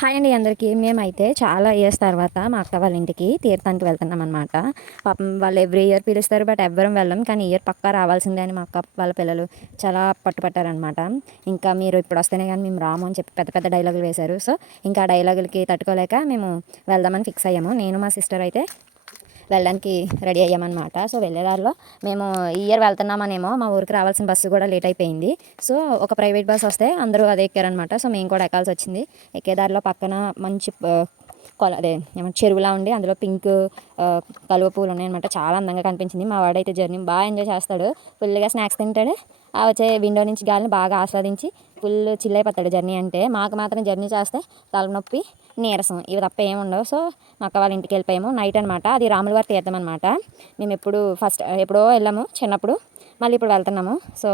Hi అండి అందరికీ. మేమైతే చాలా ఇయర్స్ తర్వాత మా అక్క వాళ్ళ ఇంటికి తీర్థానికి వెళ్తున్నాం అనమాట. పాపం వాళ్ళు ఎవ్రీ ఇయర్ పిలుస్తారు, బట్ ఎవ్వరం వెళ్ళం. కానీ ఇయర్ పక్కా రావాల్సిందే అని మా అక్క వాళ్ళ పిల్లలు చాలా పట్టుపట్టారనమాట. ఇంకా మీరు ఇప్పుడు వస్తేనే కానీ మేము రాము అని చెప్పి పెద్ద పెద్ద డైలాగులు వేశారు. సో ఇంకా ఆ డైలాగులకి తట్టుకోలేక మేము వెళ్దామని ఫిక్స్ అయ్యాము. నేను మా సిస్టర్ అయితే వెళ్ళడానికి రెడీ అయ్యామన్నమాట. సో వెళ్ళేదారిలో మేము ఈ ఇయర్ వెళ్తున్నామనేమో మా ఊరికి రావాల్సిన బస్సు కూడా లేట్ అయిపోయింది. సో ఒక ప్రైవేట్ బస్ వస్తే అందరూ అదే ఎక్కారనమాట. సో మేము కూడా ఎక్కాల్సి వచ్చింది. ఎక్కేదారిలో పక్కన మంచి అదే ఏమంటే చెరువులా ఉండి అందులో పింక్ కలువ పూలు ఉన్నాయన్నమాట. చాలా అందంగా కనిపించింది. మా వాడైతే జర్నీ బాగా ఎంజాయ్ చేస్తాడు. ఫుల్గా స్నాక్స్ తింటాడు. ఆ వచ్చే విండో నుంచి గాలిని బాగా ఆస్వాదించి ఫుల్ చిల్ అయిపోతాడు జర్నీ అంటే. మాకు మాత్రం జర్నీ చేస్తే తలనొప్పి, నీరసం ఇవి తప్ప ఏమి ఉండవు. సో మా అక్క వాళ్ళ ఇంటికి వెళ్ళిపోయాము. నైట్ అనమాట. అది రాములవారి తీర్థం అనమాట. మేము ఎప్పుడో వెళ్ళాము చిన్నప్పుడు, మళ్ళీ ఇప్పుడు వెళ్తున్నాము. సో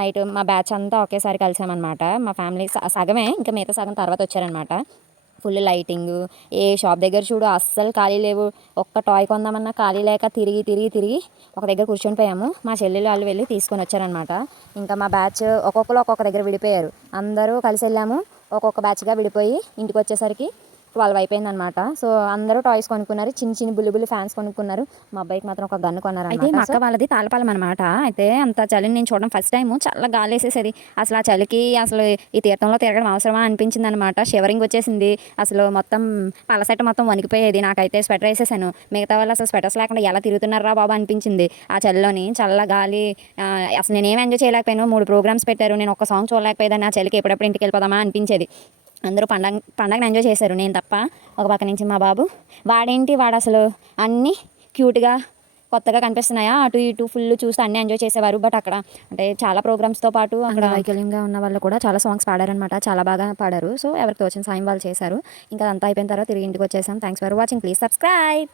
నైట్ మా బ్యాచ్ అంతా ఒకేసారి కలిసామన్నమాట. మా ఫ్యామిలీ సగమే, ఇంకా మిగతా సగం తర్వాత వచ్చారనమాట. ఫుల్ లైటింగ్, ఏ షాప్ దగ్గర చూడు అస్సలు ఖాళీ లేవు. ఒక్క టాయ్ కొందామన్నా ఖాళీ లేక తిరిగి తిరిగి తిరిగి ఒక దగ్గర కూర్చొని పోయాము. మా చెల్లెలు వాళ్ళు వెళ్ళి తీసుకొని వచ్చారనమాట. ఇంకా మా బ్యాచ్ ఒక్కొక్కరు ఒక్కొక్క దగ్గర విడిపోయారు. అందరూ కలిసి వెళ్ళాము. ఒక్కొక్క బ్యాచ్గా విడిపోయి ఇంటికి వచ్చేసరికి 12 అయిపోయిందనమాట. సో అందరూ టాయ్స్ కొనుక్కున్నారు. చిన్న చిన్న బుల్లి ఫ్యాన్స్ కొనుక్కున్నారు. మా అబ్బాయికి మాత్రం ఒక గన్ను కొన్నారు. అయితే మా అక్క వాళ్ళది తాళపాలెం అనమాట. అయితే అంత చలిని నేను చూడడం ఫస్ట్ టైం. చాలా గాలి వేసేసేది. అసలు ఆ చలికి అసలు ఈ తీర్థంలో తిరగడం అవసరమా అనిపించింది అనమాట. షివరింగ్ వచ్చేసింది. అసలు మొత్తం పలసెట్ట మొత్తం వణికిపోయేది. నాకైతే స్వెటర్ వేసేసాను. మిగతా వాళ్ళు అసలు స్వెటర్స్ లేకుండా ఎలా తిరుగుతున్నారా బాబా అనిపించింది ఆ చలిలోని. చల్ల గాలి అసలు నేనేం ఎంజాయ్ చేయలేకపోయాను. 3 ప్రోగ్రామ్స్ పెట్టారు. నేను ఒక సాంగ్ చూడలేకపోయేదాన్ని. ఆ చలికి ఎప్పుడెప్పుడు ఇంటికి వెళ్ళిపోదామా అనిపించేది. అందరూ పండగను ఎంజాయ్ చేశారు. నేను తప్ప. ఒక పక్క నుంచి మా బాబు వాడు అసలు అన్నీ క్యూట్గా కొత్తగా కనిపిస్తున్నాయా అటు ఇటు ఫుల్ చూస్తూ అన్నీ ఎంజాయ్ చేసేవారు. బట్ అక్కడ అంటే చాలా ప్రోగ్రామ్స్తో పాటు అక్కడ వైకల్యంగా ఉన్న వాళ్ళు కూడా చాలా సాంగ్స్ పాడారనమాట. చాలా బాగా పాడారు. సో ఎవరికి తోచిన సాయం వాళ్ళు చేశారు. ఇంకా అదంతా అయిపోయిన తర్వాత తిరిగి ఇంటికి వచ్చేసాం. Thanks for watching. Please subscribe.